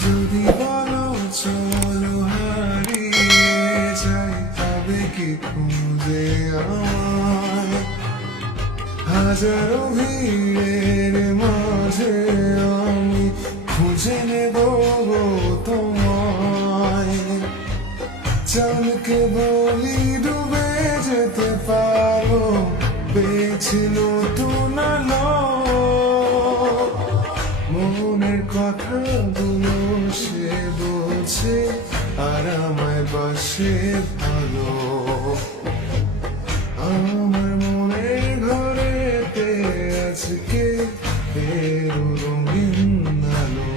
যদি বলো চলো হারিয়ে যাই তবে কি খুঁজে আমায় হাজারো ভিড়ের মাঝে আমি খুঁজে নেব গো তোমায় চাঁদকে বলি ডুবে যেতে পারো পেয়েছি নতুন আলো মনের কথাগুলো সে বলছে আর আমায় বাসে ভালো আমার মনের ঘরেতে আজকে এর রঙিন আলো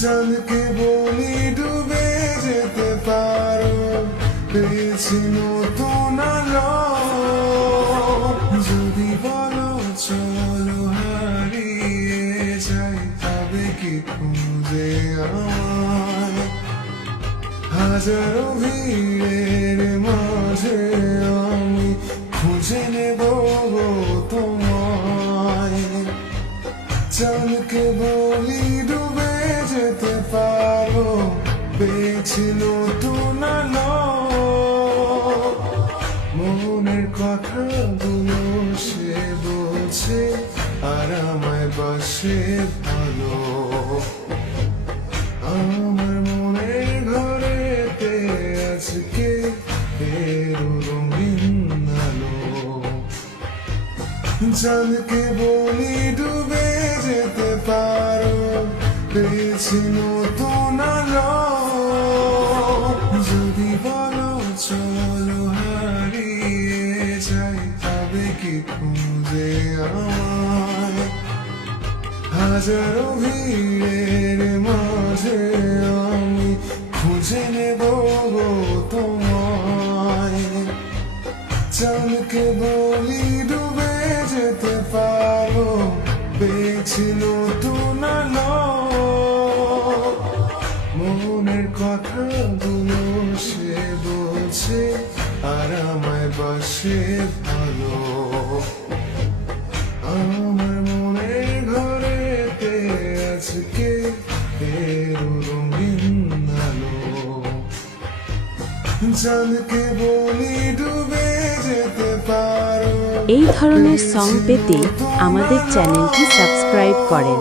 চাঁদকে বলি ডুবে যেতে পারো পেয়েছি নতুন আলো যদি বলো চলো হারিয়ে যাই তবে কি খুঁজে আমায় হাজারো ভিড়ের মাঝে আমি খুঁজে নেব গো তোমায় চাঁদকে বলি ডুবে যেতে পারো পেয়েছি নতুন আলো মনের কথাগুলো সে বলছে আর আমায় বাসে ভালো আমার মনের ঘরেতে আজকে এর রঙিন আলো চাঁদকে বলি ডুবে যেতে পারো পেয়েছি নতুন আলো যদি বলো চলো হারিয়ে যাই তবে কি খুঁজে আমায় হাজারো ভিড়ের মাঝে আমি খুঁজে নেব গো তোমায় চাঁদকে বলি ডুবে যেতে পারো পেয়েছি নতুন আলো মনের কথাগুলো সে বলছে আর আমায় বাসে ভালো আমার মনের ঘরেতে আজকে এর রঙিন আলো চাঁদকে বলি ডুবে যেতে পারো এই ধরনের সং পেতে আমাদের চ্যানেলটি সাবস্ক্রাইব করেন।